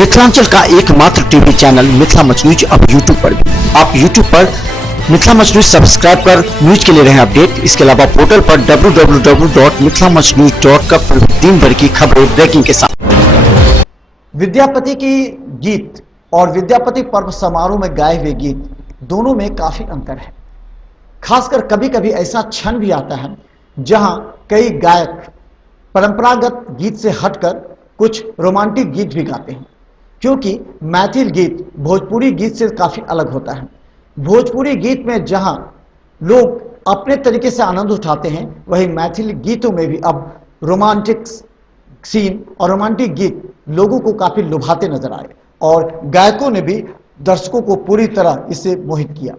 मिथिलांचल का एकमात्र TV channel Mithila much news अब यूट्यूब पर भी। आप यूट्यूब पर मिथिला मच न्यूज सब्सक्राइब कर न्यूज के लिए रहे अपडेट। इसके अलावा पोर्टल पर www.mithilamachnews.com पर दिन भर की खबरें ब्रेकिंग के साथ। विद्यापति की गीत और विद्यापति पर्व समारोह में गाए हुए गीत दोनों में काफी अंतर है। खासकर कभी कभी ऐसा क्षण भी आता है जहां कई गायक परंपरागत गीत से हटकर कुछ रोमांटिक गीत भी गाते हैं, क्योंकि मैथिल गीत भोजपुरी गीत से काफी अलग होता है। भोजपुरी गीत में जहां लोग अपने तरीके से आनंद उठाते हैं, वहीं मैथिल गीतों में भी अब रोमांटिक सीन और रोमांटिक गीत लोगों को काफी लुभाते नजर आए और गायकों ने भी दर्शकों को पूरी तरह इससे मोहित किया।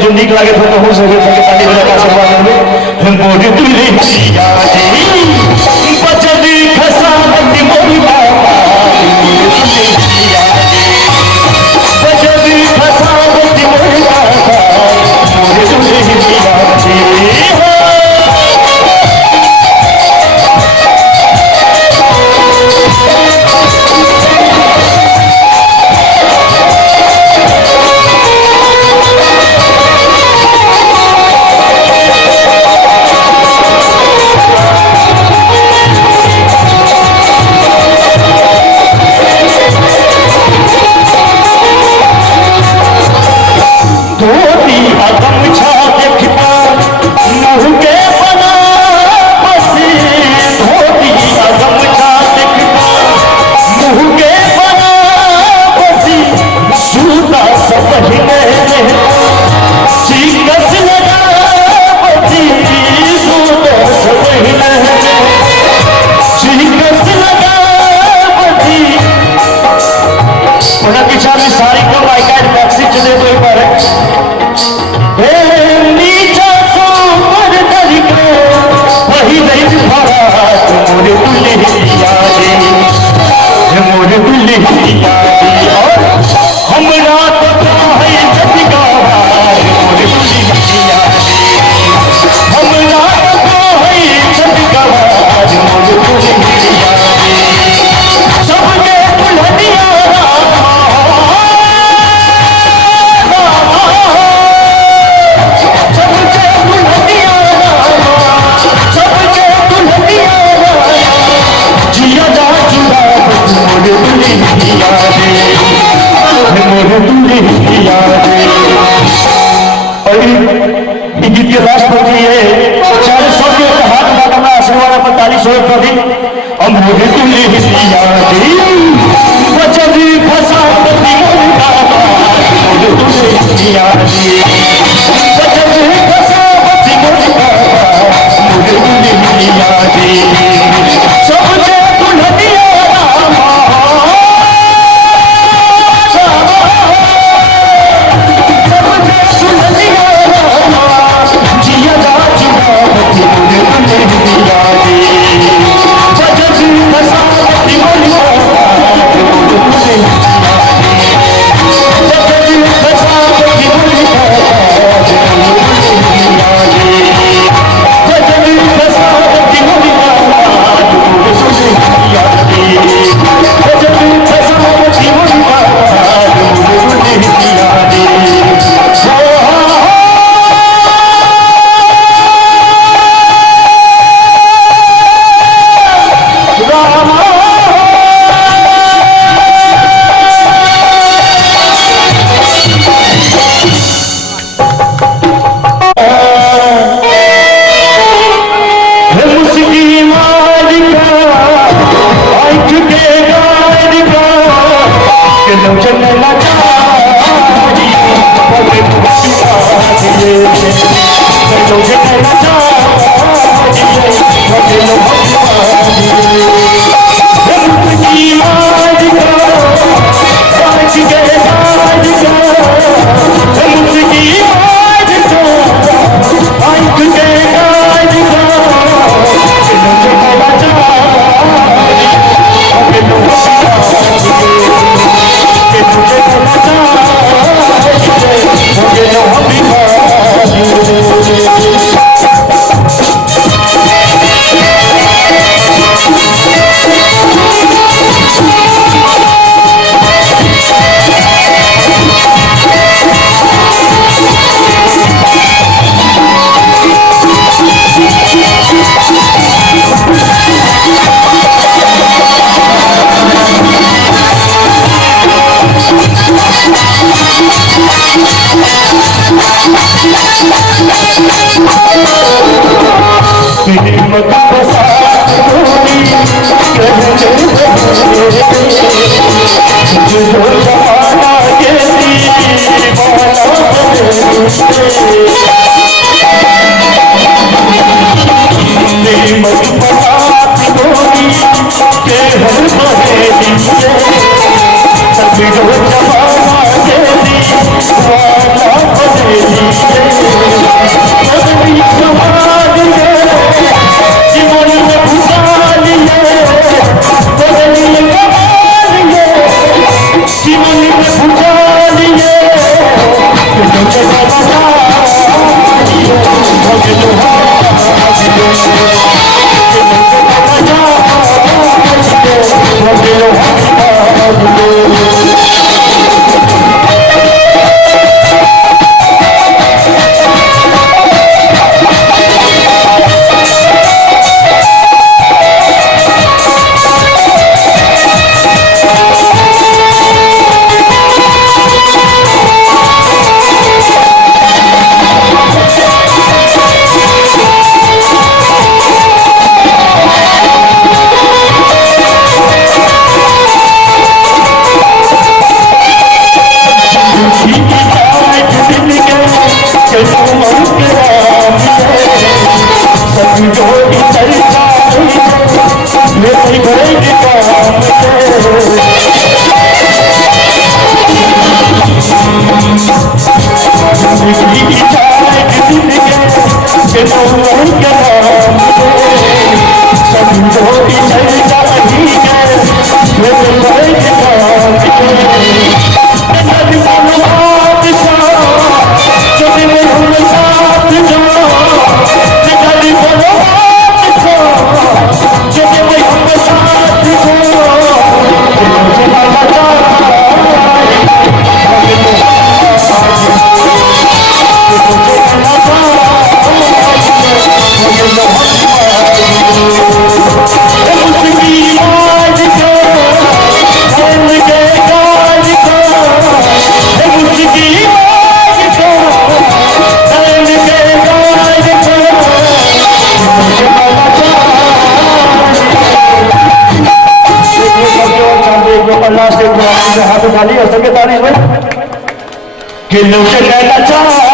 जो नीक लागे तो हो सके ताली बजा के आशीर्वाद देबे। हम बोली दुली सिया जी बचदी खसामती मोरी बाबा दुली सिया जी बचदी खसामती मोरी बाबा दुली सिया जी। कभी अमूल तुली यादी बचदी फसादी अमूल तुली यादी बचदी फसादी अमूल तुली यादी सबसे दुल्हनिया खाली हो सके तारीफ में कि लोग कहना चाह